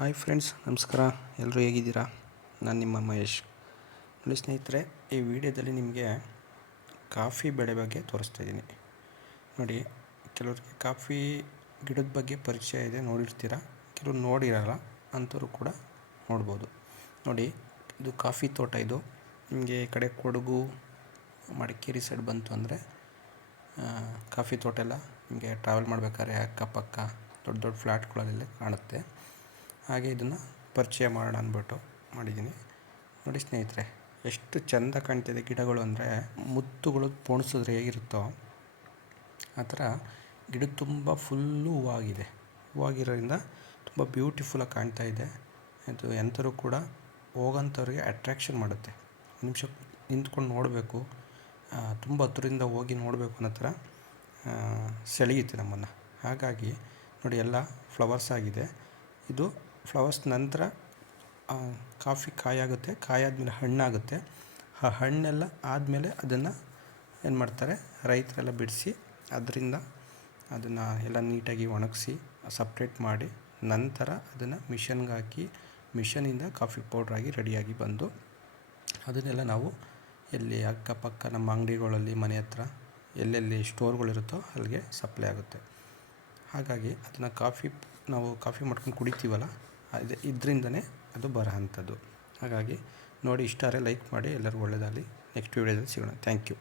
Hi friends, ನಮಸ್ಕಾರ. ಎಲ್ಲರೂ ಹೇಗಿದ್ದೀರಾ? ನಾನು ನಿಮ್ಮ ಮಹೇಶ್. ನೋಡಿ ಸ್ನೇಹಿತರೆ, ಈ ವಿಡಿಯೋದಲ್ಲಿ ನಿಮಗೆ ಕಾಫಿ ಬೆಳೆ ಬಗ್ಗೆ ತೋರಿಸ್ತಾ ಇದ್ದೀನಿ. ನೋಡಿ, ಕೆಲವ್ರಿಗೆ ಕಾಫಿ ಗಿಡದ ಬಗ್ಗೆ ಪರಿಚಯ ಇದೆ, ನೋಡಿರ್ತೀರ? ಕೆಲವ್ರು ನೋಡಿರಲ್ಲ, ಅಂಥವ್ರು ಕೂಡ ನೋಡ್ಬೋದು. ನೋಡಿ, ಇದು ಕಾಫಿ ತೋಟ ಇದು. ನಿಮಗೆ ಈ ಕಡೆ ಕೊಡಗು, ಮಡಿಕೇರಿ ಸೈಡ್ ಬಂತು ಅಂದರೆ ಕಾಫಿ ತೋಟ ಎಲ್ಲ ನಿಮಗೆ ಟ್ರಾವೆಲ್ ಮಾಡಬೇಕಾದ್ರೆ ಅಕ್ಕಪಕ್ಕ ದೊಡ್ಡ ದೊಡ್ಡ ಫ್ಲ್ಯಾಟ್ಗಳಲ್ಲೆಲ್ಲ ಕಾಣುತ್ತೆ. ಹಾಗೆ ಇದನ್ನು ಪರಿಚಯ ಮಾಡೋಣ ಅಂದ್ಬಿಟ್ಟು ಮಾಡಿದ್ದೀನಿ. ನೋಡಿ ಸ್ನೇಹಿತರೆ, ಎಷ್ಟು ಚೆಂದ ಕಾಣ್ತಿದೆ ಗಿಡಗಳು ಅಂದರೆ ಮುತ್ತುಗಳು ಪೋಣಿಸಿದ್ರೆ ಹೇಗಿರುತ್ತೋ ಆ ಥರ ಗಿಡ ತುಂಬ ಫುಲ್ಲು ಹೂವಾಗಿದೆ. ಹೂವಾಗಿರೋದ್ರಿಂದ ತುಂಬ ಬ್ಯೂಟಿಫುಲ್ಲಾಗಿ ಕಾಣ್ತಾ ಇದೆ. ಇದು ಎಂಥರೂ ಕೂಡ ಹೋಗೋಂಥವ್ರಿಗೆ ಅಟ್ರ್ಯಾಕ್ಷನ್ ಮಾಡುತ್ತೆ. ನಿಮಿಷ ನಿಂತ್ಕೊಂಡು ನೋಡಬೇಕು. ತುಂಬ ಹತ್ತಿರದಿಂದ ಹೋಗಿ ನೋಡಬೇಕು ಅನ್ನೋ ಥರ ಸೆಳೆಯುತ್ತೆ ನಮ್ಮನ್ನು. ಹಾಗಾಗಿ ನೋಡಿ ಎಲ್ಲ ಫ್ಲವರ್ಸ್ ಆಗಿದೆ. ಇದು ಫ್ಲವರ್ಸ್ ನಂತರ ಕಾಫಿ ಕಾಯಾಗುತ್ತೆ, ಕಾಯಾದ್ಮೇಲೆ ಹಣ್ಣಾಗುತ್ತೆ. ಆ ಹಣ್ಣೆಲ್ಲ ಆದಮೇಲೆ ಅದನ್ನು ಏನು ಮಾಡ್ತಾರೆ, ರೈತರೆಲ್ಲ ಬಿಡಿಸಿ ಅದರಿಂದ ಅದನ್ನು ಎಲ್ಲ ನೀಟಾಗಿ ಒಣಗಿಸಿ ಸಪ್ರೇಟ್ ಮಾಡಿ ನಂತರ ಅದನ್ನು ಮಿಷನ್ಗೆ ಹಾಕಿ ಮಿಷನಿಂದ ಕಾಫಿ ಪೌಡ್ರಾಗಿ ರೆಡಿಯಾಗಿ ಬಂದು ಅದನ್ನೆಲ್ಲ ನಾವು ಎಲ್ಲಿ ಅಕ್ಕಪಕ್ಕ ನಮ್ಮ ಅಂಗಡಿಗಳಲ್ಲಿ, ಮನೆ ಹತ್ರ ಎಲ್ಲೆಲ್ಲಿ ಸ್ಟೋರ್ಗಳಿರುತ್ತೋ ಅಲ್ಲಿಗೆ ಸಪ್ಲೈ ಆಗುತ್ತೆ. ಹಾಗಾಗಿ ಅದನ್ನು ಕಾಫಿ, ನಾವು ಕಾಫಿ ಮಾಡ್ಕೊಂಡು ಕುಡಿತೀವಲ್ಲ ಅದು ಇದರಿಂದನೇ ಅದು ಬರೋಂಥದ್ದು ಹಾಗಾಗಿ ನೋಡಿ, ಇಷ್ಟಾರೆ ಲೈಕ್ ಮಾಡಿ, ಎಲ್ಲರಿಗೂ ಒಳ್ಳೆಯದಾಗಲಿ ನೆಕ್ಸ್ಟ್ ವೀಡಿಯೋದಲ್ಲಿ ಸಿಗೋಣ. Thank you